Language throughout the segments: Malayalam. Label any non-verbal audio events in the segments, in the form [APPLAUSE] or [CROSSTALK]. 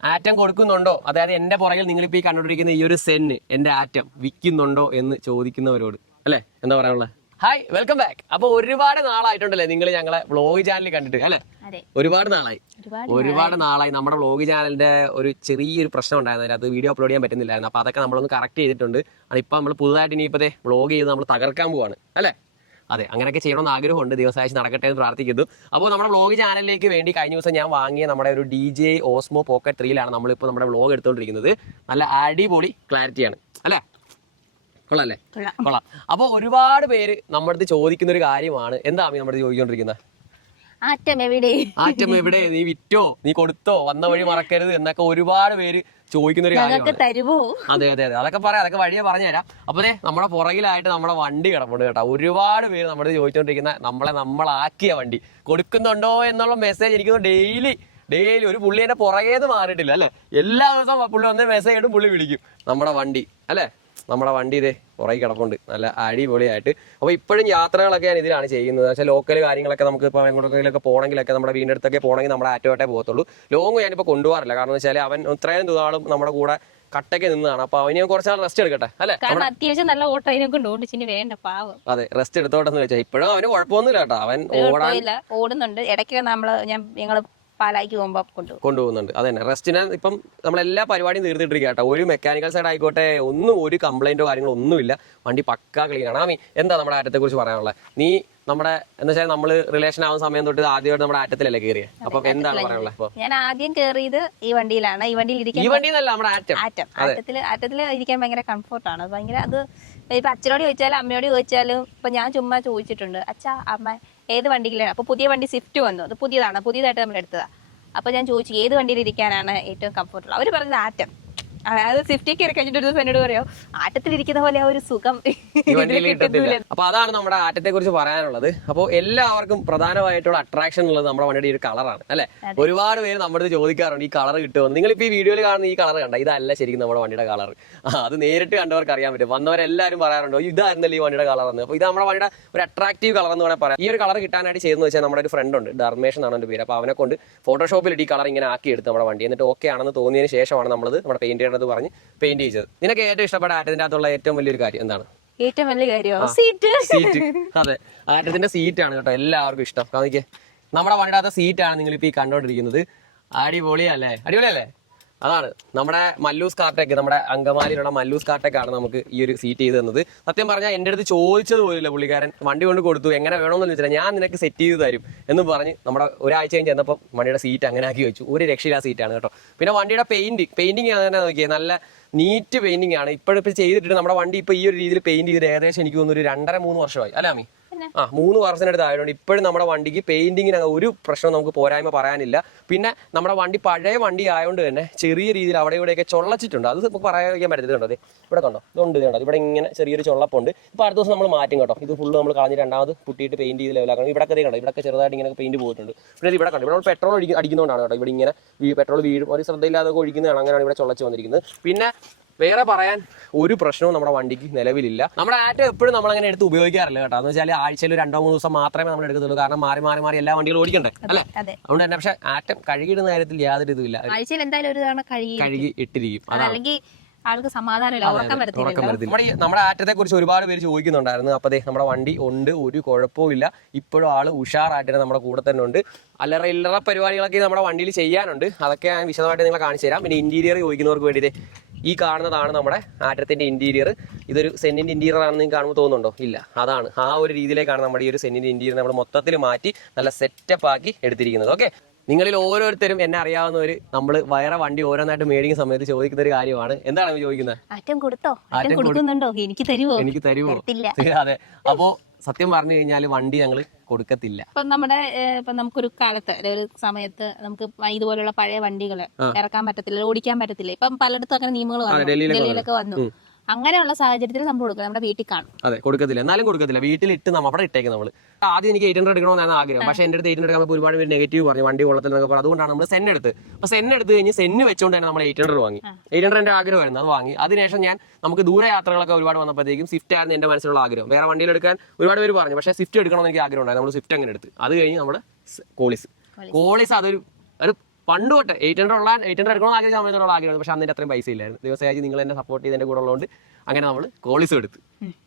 ആറ്റം കൊടുക്കുന്നുണ്ടോ? അതായത് എന്റെ പുറകിൽ നിങ്ങളിപ്പോ ഈ കണ്ടുപിടിക്കുന്ന ഈ ഒരു സെന്ന് എന്റെ ആറ്റം വിൽക്കുന്നുണ്ടോ എന്ന് ചോദിക്കുന്നവരോട് അല്ലേ? എന്താ പറയാനുള്ളത് ഹായ് വെൽക്കം ബാക്ക് അപ്പൊ ഒരുപാട് നാളായിട്ടുണ്ടല്ലേ നിങ്ങൾ ഞങ്ങളെ വ്ലോഗ് ചാനൽ കണ്ടിട്ട് അല്ലെ? ഒരുപാട് നാളായി. ഒരുപാട് നാളായി. നമ്മുടെ വ്ലോഗ് ചാനലിന്റെ ഒരു ചെറിയൊരു പ്രശ്നം ഉണ്ടായിരുന്നു അത് വീഡിയോ അപ്ലോഡ് ചെയ്യാൻ പറ്റുന്നില്ലായിരുന്നു. അപ്പൊ അതൊക്കെ നമ്മളൊന്ന് കറക്റ്റ് ചെയ്തിട്ടുണ്ട്. അതിപ്പോ നമ്മൾ പുതുതായിട്ട് ഇനിയിപ്പോ വ്ലോഗ് ചെയ്ത് നമ്മൾ തകർക്കാൻ പോവാണ് അല്ലേ? അതെ അങ്ങനെയൊക്കെ ചെയ്യണമെന്ന് ആഗ്രഹമുണ്ട്. ദിവസമാഴ്ച നടക്കട്ടെ എന്ന് പ്രാർത്ഥിക്കുന്നു. അപ്പോൾ നമ്മുടെ വ്ളോഗ് ചാനലിലേക്ക് വേണ്ടി കഴിഞ്ഞ ദിവസം ഞാൻ വാങ്ങിയ നമ്മുടെ ഒരു ഡി ജെ ഓസ്മോ പോക്കറ്റ് ത്രീയിലാണ് നമ്മളിപ്പോൾ നമ്മുടെ വ്ളോഗ് എടുത്തുകൊണ്ടിരിക്കുന്നത്. നല്ല അടിപൊളി ക്ലാരിറ്റിയാണ് അല്ലേ? കൊള്ളാം അല്ലേ? കൊള്ളാം. അപ്പോൾ ഒരുപാട് പേര് നമ്മുടെ അടുത്ത് ചോദിക്കുന്ന ഒരു കാര്യമാണ്. എന്താ അമ്മി നമ്മുടെ ചോദിച്ചുകൊണ്ടിരിക്കുന്നത്? ആറ്റം എവിടെ? ആറ്റം എവിടെ? നീ വിറ്റോ? നീ കൊടുത്തോ? വന്ന വഴി മറക്കരുത് എന്നൊക്കെ ഒരുപാട് പേര് ചോദിക്കുന്ന ഒരു കാര്യമാണ്. തരുമോ? അതെ അതെ അതെ. അതൊക്കെ പറയാം. അതൊക്കെ വഴിയെ പറഞ്ഞുതരാം. അപ്പൊ നമ്മുടെ പുറകിലായിട്ട് നമ്മുടെ വണ്ടി കിടപ്പുണ്ട് കേട്ടോ. ഒരുപാട് പേര് നമ്മൾ ചോദിച്ചുകൊണ്ടിരിക്കുന്ന നമ്മളെ നമ്മളാക്കിയ വണ്ടി. കൊടുക്കുന്നുണ്ടോ എന്നുള്ള മെസ്സേജ് എനിക്ക് ഡെയിലി ഡെയിലി ഒരു പുള്ളി എന്റെ പുറകേന്ന് മാറിയിട്ടില്ല അല്ലെ? എല്ലാ ദിവസവും പുള്ളി വന്ന് മെസ്സേജ് ഇടും പുള്ളി വിളിക്കും. നമ്മുടെ വണ്ടി അല്ലേ? നമ്മുടെ വണ്ടി ഇതേ പുറകെ കിടപ്പുണ്ട്. നല്ല അടിപൊളിയായിട്ട്. അപ്പോൾ ഇപ്പോഴും യാത്രകളൊക്കെ ഞാൻ ഇതിലാണ് ചെയ്യുന്നത്. പക്ഷേ ലോക്കൽ കാര്യങ്ങളൊക്കെ നമുക്ക് ഇപ്പോൾ എങ്ങോട്ടെങ്കിലൊക്കെ പോകണമെങ്കിലൊക്കെ നമ്മുടെ വീടിന്റെ അടുത്തൊക്കെ പോകണമെങ്കിൽ നമ്മുടെ ആറ്റോട്ടേ പോകത്തുള്ളൂ. ലോങ് ഞാനിപ്പോൾ കൊണ്ടുപോകാറില്ല. കാരണം എന്ന് വെച്ചാൽ അവൻ ഇത്രയും നാളും നമ്മുടെ കൂടെ കട്ടയ്ക്ക് നിന്നതാണ്. അപ്പൊ അവന് കുറച്ച് നാൾ റെസ്റ്റ് എടുക്കട്ടെ? അല്ലെ? കാരണം അത്യാവശ്യം നല്ല ഓട്ടോ കൊണ്ട് വേണ്ട പാവം. അതെ റെസ്റ്റ് എടുത്തോട്ടെന്ന് വെച്ചാൽ ഇപ്പോഴും അവന് കുഴപ്പമൊന്നുമില്ല കേട്ടോ. അവൻ ഓടാൻ ഓടുന്നുണ്ട്. ഇടയ്ക്ക് നമ്മൾ ഞാൻ ഞങ്ങൾ പാലായിക്ക് പോകുമ്പോ കൊണ്ടുപോകും. കൊണ്ടുപോകുന്നുണ്ട്. അതെ റെസ്റ്റിന് ഇപ്പം നമ്മളെല്ലാ പരിപാടിയും തീർത്തിട്ടിരിക്കുക കേട്ടോ. ഒരു മെക്കാനിക്കൽ സൈഡ് ആയിക്കോട്ടെ ഒന്നും ഒരു കംപ്ലൈന്റോ കാര്യങ്ങളോ ഒന്നുമില്ല. വണ്ടി പക്കാ ക്ലീൻ ആണ്. ആമി എന്താ നമ്മുടെ ആറ്റത്തെ കുറിച്ച് പറയാനുള്ളത് നീ നമ്മുടെ എന്ന് വെച്ചാൽ നമ്മൾ റിലേഷൻ ആവുന്ന സമയം തൊട്ട് ആദ്യമായിട്ട് നമ്മുടെ ആറ്റത്തിലല്ലേ കയറിയത് അപ്പൊ എന്താണ് പറയാനുള്ളത് ഞാൻ ആദ്യം കയറിയത് ഈ വണ്ടിയിലാണ്. ഈ വണ്ടിയിൽ ഇരിക്കാൻ ഈ വണ്ടിയിൽ എന്നല്ല നമ്മുടെ ആറ്റം. ആറ്റം. ആറ്റത്തിൽ ആറ്റത്തിൽ ഇരിക്കാൻ ഭയങ്കര കംഫർട്ടാണ് ഭയങ്കര അത് ഇപ്പൊ അച്ഛനോട് ചോദിച്ചാലും അമ്മയോട് ചോദിച്ചാലും ഇപ്പൊ ഞാൻ ചുമ്മാ ചോദിച്ചിട്ടുണ്ട്. അച്ഛാ അമ്മ ഏത് വണ്ടിയിലാണ്? അപ്പോൾ പുതിയ വണ്ടി സ്വിഫ്റ്റ് വന്നു. അത് പുതിയതാണ്. പുതിയതായിട്ട് നമ്മൾ എടുത്തതാണ് അപ്പോൾ ഞാൻ ചോദിച്ചു ഏത് വണ്ടിയിൽ ഇരിക്കാനാണ് ഏറ്റവും കംഫർട്ടുള്ള അവർ പറഞ്ഞത് ആറ്റം അത് സ്വിഫ്റ്റിൽ കയറി കഴിഞ്ഞിട്ട് ഒരു ദിവസം എന്നോട് പറയോ ആട്ടത്തിലിരിക്കുന്ന പോലെ ആ ഒരു സുഖം അപ്പൊ അതാണ് നമ്മുടെ ആറ്റത്തെ കുറിച്ച് പറയാനുള്ളത്. അപ്പോൾ എല്ലാവർക്കും പ്രധാനമായിട്ടുള്ള അട്രാക്ഷൻ ഉള്ളത് നമ്മുടെ വണ്ടിയുടെ ഒരു കളറാണ് അല്ലെ? ഒരുപാട് പേര് നമ്മുടെ അടുത്ത് ചോദിക്കാറുണ്ട് ഈ കളർ കിട്ടുമെന്ന് നിങ്ങൾ ഇപ്പൊ ഈ വീഡിയോയിൽ കാണുന്ന ഈ കളർ കണ്ട ഇതല്ല ശരിക്കും നമ്മുടെ വണ്ടിയുടെ കളർ അത് നേരിട്ട് കണ്ടവർക്ക് അറിയാൻ പറ്റും. വന്നവരെല്ലാവരും പറയാറുണ്ടോ ഇതായിരുന്നല്ലോ ഈ വണ്ടിയുടെ കളർ എന്ന്? അപ്പൊ ഇത് നമ്മുടെ വണ്ടിയുടെ ഒരു അട്രാക്റ്റീവ് കളർ എന്ന് വേണമെങ്കിൽ പറയാം. ഈ ഒരു കളർ കിട്ടാനായിട്ട് ചെയ്തെന്ന് വെച്ചാൽ നമ്മുടെ ഒരു ഫ്രണ്ട് ഉണ്ട് ധർമ്മേഷ് എന്നാണ് എന്റെ പേര്. അപ്പൊ അവനെ കൊണ്ട് ഫോട്ടോഷോപ്പിൽ ഈ കളർ ഇങ്ങനെ ആക്കി എടുത്ത് നമ്മുടെ വണ്ടി. എന്നിട്ട് ഓക്കെ ആണെന്ന് തോന്നിയതിന് ശേഷമാണ് നമ്മളത് നമ്മുടെ പെയിന്റ് ചെയ്യണത് പറഞ്ഞ് പെയിന്റ് ചെയ്തത് നിനക്ക് ഏറ്റവും ഇഷ്ടപ്പെട്ട ആറ്റത്തിന്റെ അകത്തുള്ള ഏറ്റവും വലിയൊരു കാര്യം എന്താണ്? ഏറ്റവും വലിയ കാര്യമോ സീറ്റ് സീറ്റ് അതെ. ആറ്റത്തിന്റെ സീറ്റ് ആണ് കേട്ടോ എല്ലാവർക്കും ഇഷ്ടം. കാണിക്കേ നമ്മുടെ വണ്ടിയുടെ സീറ്റാണ് നിങ്ങൾ ഇപ്പൊ ഈ കണ്ടോണ്ടിരിക്കുന്നത്. അടിപൊളിയല്ലേ? അടിപൊളിയല്ലേ? അതാണ്. നമ്മുടെ മല്ലൂസ് കാർട്ടേക്ക് നമ്മുടെ അങ്കമാലിയിലുള്ള മല്ലൂസ് കാർട്ടേക്കാണ് നമുക്ക് ഈ ഒരു സീറ്റ് ചെയ്ത് തന്നത്. സത്യം പറഞ്ഞാൽ എന്റെ അടുത്ത് ചോദിച്ചത് പോലില്ല പുള്ളിക്കാരൻ. വണ്ടി കൊണ്ട് കൊടുത്തു. എങ്ങനെ വേണമെന്ന് ചോദിച്ചാൽ ഞാൻ നിനക്ക് സെറ്റ് ചെയ്ത് തരും എന്ന് പറഞ്ഞ് നമ്മുടെ ഒരാഴ്ച കഴിഞ്ഞ് ചെന്നപ്പോൾ വണ്ടിയുടെ സീറ്റ് അങ്ങനെ ആക്കി വെച്ചു. ഒരു രക്ഷയില്ല സീറ്റാണ് കേട്ടോ. പിന്നെ വണ്ടിയുടെ പെയിന്റ് പെയിന്റിങ് അങ്ങനെ നോക്കിയത് നല്ല നീറ്റ് പെയിന്റിംഗ് ആണ്. ഇപ്പോഴിപ്പോൾ ചെയ്തിട്ട് നമ്മുടെ വണ്ടി ഇപ്പോൾ ഈ ഒരു രീതിയിൽ പെയിന്റ് ചെയ്ത് ഏകദേശം എനിക്ക് തോന്നുന്നു ഒരു രണ്ടര മൂന്ന് വർഷമായി. അല്ലേ അമ്മി ആ മൂന്ന് വർഷത്തിനടുത്ത് ആയതുകൊണ്ട് ഇപ്പോഴും നമ്മുടെ വണ്ടിക്ക് പെയിന്റിങ്ങിന് ഒരു പ്രശ്നം നമുക്ക് പോരായ്മ പറയാനില്ല. പിന്നെ നമ്മുടെ വണ്ടി പഴയ വണ്ടി ആയതുകൊണ്ട് തന്നെ ചെറിയ രീതിയിൽ അവിടെ ഇവിടെയൊക്കെ ചൊള്ളച്ചിട്ടുണ്ട്. അത് നമുക്ക് പറയാൻ പറ്റത്തില്ല കണ്ടോ ഇവിടെ കണ്ടോ? ഇതുണ്ട് ഇത് കണ്ടോ? ഇവിടെ ഇങ്ങനെ ചെറിയൊരു ചൊള്ളപ്പുണ്ട്. ഇപ്പോൾ അടുത്ത ദിവസം നമ്മൾ മാറ്റും കേട്ടോ. ഇത് ഫുള്ള് നമ്മൾ കളഞ്ഞ് രണ്ടാമത് പുട്ടിയിട്ട് പെയിന്റ് ചെയ്ത് ലെവലാക്കണം ഇവിടെ കണ്ടോ? ഇവിടെ ചെറുതായിട്ട് ഇങ്ങനെ പെയിന്റ് പോയിട്ടുണ്ട്. പിന്നെ ഇവിടെ കണ്ടോ? ഇവിടെ നമ്മൾ പെട്രോൾ അടിക്കുന്നതുകൊണ്ടാണ് കേട്ടോ. ഇവിടെ ഇങ്ങനെ പെട്രോൾ വീഴും. ഒരു ശ്രദ്ധയില്ലാതെ ഒഴിക്കുന്നതാണ് അങ്ങനെയാണ് ഇവിടെ ചൊള്ളച്ച് വന്നിരിക്കുന്നത്. പിന്നെ വേറെ പറയാൻ ഒരു പ്രശ്നവും നമ്മുടെ വണ്ടിക്ക് നിലവിലില്ല. നമ്മുടെ ആറ്റം എപ്പോഴും നമ്മൾ അങ്ങനെ എടുത്ത് ഉപയോഗിക്കാറില്ല കേട്ടോ. എന്ന് വെച്ചാൽ ആഴ്ചയിൽ രണ്ടോ മൂന്ന് ദിവസം മാത്രമേ നമ്മൾ എടുക്കത്തുള്ളൂ. കാരണം മാറി മാറി മാറി എല്ലാ വണ്ടികളും ഓടിക്കണ്ടേ? അല്ലേ? അതെ. അതുകൊണ്ട് തന്നെ പക്ഷെ ആറ്റം കഴുകിയിടുന്ന കാര്യത്തിൽ യാതൊരു ഇതുമില്ല. ആഴ്ചയിൽ എന്തായാലും ഒരു തവണ കഴുകി ഇട്ടിരിക്കും. അതല്ലെങ്കിൽ ആൾക്ക് സമാധാനമില്ല ഉറക്കം വരത്തില്ല. നമ്മുടെ ആറ്റത്തെ കുറിച്ച് ഒരുപാട് പേര് ചോദിക്കുന്നുണ്ടായിരുന്നു. അപ്പൊ നമ്മുടെ വണ്ടി ഉണ്ട് ഒരു കുഴപ്പവും ഇല്ല. ഇപ്പോഴും ആൾ ഉഷാറായിട്ട് നമ്മുടെ കൂടെ തന്നെ ഉണ്ട്. അല്ലറ ഇല്ലറ പരിപാടികളൊക്കെ നമ്മുടെ വണ്ടിയിൽ ചെയ്യാനുണ്ട്. അതൊക്കെ ഞാൻ വിശദമായിട്ട് നിങ്ങളെ കാണിച്ചു തരാം. പിന്നെ ഇന്റീരിയർ ചോദിക്കുന്നവർക്ക് വേണ്ടി ദേ ഈ കാണുന്നതാണ് നമ്മുടെ ആറ്റത്തിന്റെ ഇന്റീരിയർ ഇതൊരു സെന്റിന്റെ ഇന്റീരിയർ ആണെന്ന് നിങ്ങൾക്ക് കാണുമ്പോൾ തോന്നുന്നുണ്ടോ? ഇല്ല. അതാണ്. ആ ഒരു രീതിയിലേക്കാണ് നമ്മുടെ ഈ ഒരു സെന്റിന്റെ ഇന്റീരിയർ നമ്മൾ മൊത്തത്തിൽ മാറ്റി നല്ല സെറ്റപ്പ് ആക്കി എടുത്തിരിക്കുന്നത്. ഓക്കെ നിങ്ങളിൽ ഓരോരുത്തരും എന്നെ അറിയാവുന്നവർ നമ്മൾ വയറ വണ്ടി ഓരോന്നായിട്ട് മേടിക്കുന്ന സമയത്ത് ചോദിക്കുന്ന ഒരു കാര്യമാണ്. എന്താണ് ചോദിക്കുന്നത്? ആറ്റം കൊടുത്തോ? ആറ്റം ആറ്റം കൊടു- കൊടുക്കുന്നുണ്ടോ? എനിക്ക് തരുമോ എനിക്ക് തരുമോ [LAUGHS] അതെ. അപ്പോ സത്യം പറഞ്ഞു കഴിഞ്ഞാൽ വണ്ടി ഞങ്ങൾ കൊടുക്കത്തില്ല. ഇപ്പൊ നമ്മുടെ ഇപ്പൊ നമുക്കൊരു കാലത്ത് ഒരു സമയത്ത് നമുക്ക് ഇതുപോലുള്ള പഴയ വണ്ടികൾ ഇറക്കാൻ പറ്റത്തില്ല ഓടിക്കാൻ പറ്റത്തില്ല. ഇപ്പം പലയിടത്തും അങ്ങനെ നിയമങ്ങൾ വന്നു. ഡൽഹിയിലൊക്കെ വന്നു. അങ്ങനെയുള്ള സാഹചര്യത്തിൽ നമ്മൾ കൊടുക്കുക നമ്മുടെ വീട്ടിൽ കാണും. അതെ കൊടുക്കത്തില്ല. എന്നാലും കൊടുക്കത്തില്ല. വീട്ടിൽ ഇട്ട് നമ്മൾ അവിടെ ഇട്ടേക്ക് നമ്മൾ ആദ്യം എനിക്ക് എയ്റ്റ് ഹൺഡ്രഡ് എടുക്കണമെന്നാണ് ആഗ്രഹം. പക്ഷേ എന്റെ അടുത്ത് എയ്റ്റ് ഹൺഡ്രഡ് ഒരുപാട് പേര് നെഗറ്റീവ് പറഞ്ഞു. വണ്ടി കൊള്ളത്തിൽ എന്നൊക്കെ പറഞ്ഞു. അതുകൊണ്ടാണ് നമ്മൾ സെൻ എടുത്ത്. അപ്പൊ സെൻ എടുത്ത് കഴിഞ്ഞ് സെന്ന് വെച്ചുകൊണ്ട് തന്നെ നമ്മൾ എയ്റ്റ് ഹൺഡ്രഡ് വാങ്ങി. എയ്റ്റ് ഹൺഡ്രഡ് എന്റെ ആഗ്രഹമായിരുന്നു. അത് വാങ്ങി. അതിനുശേഷം ഞാൻ നമുക്ക് ദൂര യാത്രകളൊക്കെ ഒരുപാട് വന്നപ്പോഴത്തേക്കും സ്വിഫ്റ്റ് ആയിരുന്നു എന്റെ മനസ്സിലുള്ള ആഗ്രഹം. വേറെ വണ്ടിയിൽ എടുക്കാൻ ഒരുപാട് പേര് പറഞ്ഞു. പക്ഷേ സ്വിഫ്റ്റ് എടുക്കണമെന്ന് എനിക്ക് ആഗ്രഹം ഉണ്ടായിരുന്നു. നമ്മൾ സ്വിഫ്റ്റ് അങ്ങനെ എടുത്ത്. അത് കഴിഞ്ഞ് നമ്മൾ കോളിസ് കോളിസ് അതൊരു ഒരു പണ്ട് തൊട്ട് എയ്റ്റ് ഹൺഡ്രഡ് ഉള്ള എയ്റ്റ് ഹൺഡ്രഡ് എടുക്കണം ആഗ്രഹം സമയത്തുള്ള ആഗ്രഹം പക്ഷെ അന്നിട്ട് അത്രയും പൈസ ഇല്ലായിരുന്നു. ദിവസമായി നിങ്ങൾ എന്നെ സപ്പോർട്ട് ചെയ്തതിന്റെ കൂടെ ഉള്ളതുകൊണ്ട് അങ്ങനെ നമ്മൾ കോളിസ് എടുത്തു.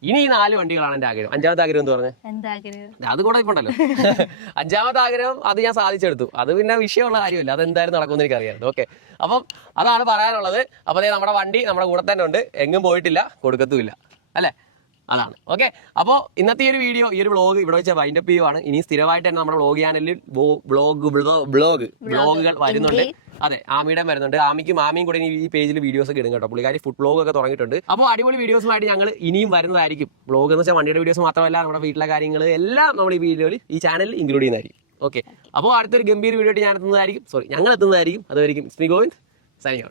ഇനി ഈ നാല് വണ്ടികളാണ് എന്റെ ആഗ്രഹം. അഞ്ചാമത്തെ ആഗ്രഹം എന്ന് പറഞ്ഞത് എന്താഗ്രഹം അത് കൂടെ ഇപ്പൊ ഉണ്ടല്ലോ [LAUGHS] അഞ്ചാമത്തെ ആഗ്രഹം അത് ഞാൻ സാധിച്ചെടുത്തു. അത് പിന്നെ വിഷയമുള്ള കാര്യമല്ല. അത് എന്തായാലും നടക്കുമെന്ന് എനിക്കറിയാം. ഓക്കെ അപ്പം അതാണ് പറയാനുള്ളത്. അപ്പോൾ നമ്മുടെ വണ്ടി നമ്മുടെ കൂടെ തന്നെ ഉണ്ട്. എങ്ങും പോയിട്ടില്ല കൊടുക്കത്തുമില്ല. അല്ലേ? അതാണ് ഓക്കെ അപ്പോൾ ഇന്നത്തെ ഈ ഒരു വീഡിയോ ഈ ഒരു വ്ളോഗ് ഇവിടെ വെച്ച വൈൻഡപ്പ് ചെയ്യുവാണ്. ഇനി സ്ഥിരമായിട്ട് തന്നെ നമ്മുടെ വ്ളോഗ് ചാനലിൽ വ്ളോഗ് വ്ളോഗ് വ്ളോഗുകൾ വരുന്നുണ്ട്. അതെ ആമിയുടെ വരുന്നുണ്ട്. ആമിക്കും ആമിയും കൂടെ ഈ പേജിൽ വീഡിയോസ് ഒക്കെ ഇടും കേട്ടോ. പുള്ളിക്കാരി ഫുഡ് വ്ളോഗ് ഒക്കെ തുടങ്ങിയിട്ടുണ്ട്. അപ്പോൾ അടിപൊളി വീഡിയോസുമായിട്ട് ഞങ്ങൾ ഇനിയും വരുന്നതായിരിക്കും. വ്ളോഗ് എന്ന് വെച്ചാൽ വണ്ടിയുടെ വീഡിയോസ് മാത്രമല്ല നമ്മുടെ വീട്ടിലെ കാര്യങ്ങൾ എല്ലാം നമ്മൾ ഈ വീഡിയോയിൽ ഈ ചാനലിൽ ഇൻക്ലൂഡ് ചെയ്യുന്നതായിരിക്കും. ഓക്കെ അപ്പോൾ അടുത്തൊരു ഗംഭീര വീഡിയോ ആയിട്ട് ഞാൻ എത്തുന്നതായിരിക്കും. സോറി ഞങ്ങൾ എത്തുന്നതായിരിക്കും. അതുവരെയും ശ്രീ ഗോവിന്ദ് സൈനിങ്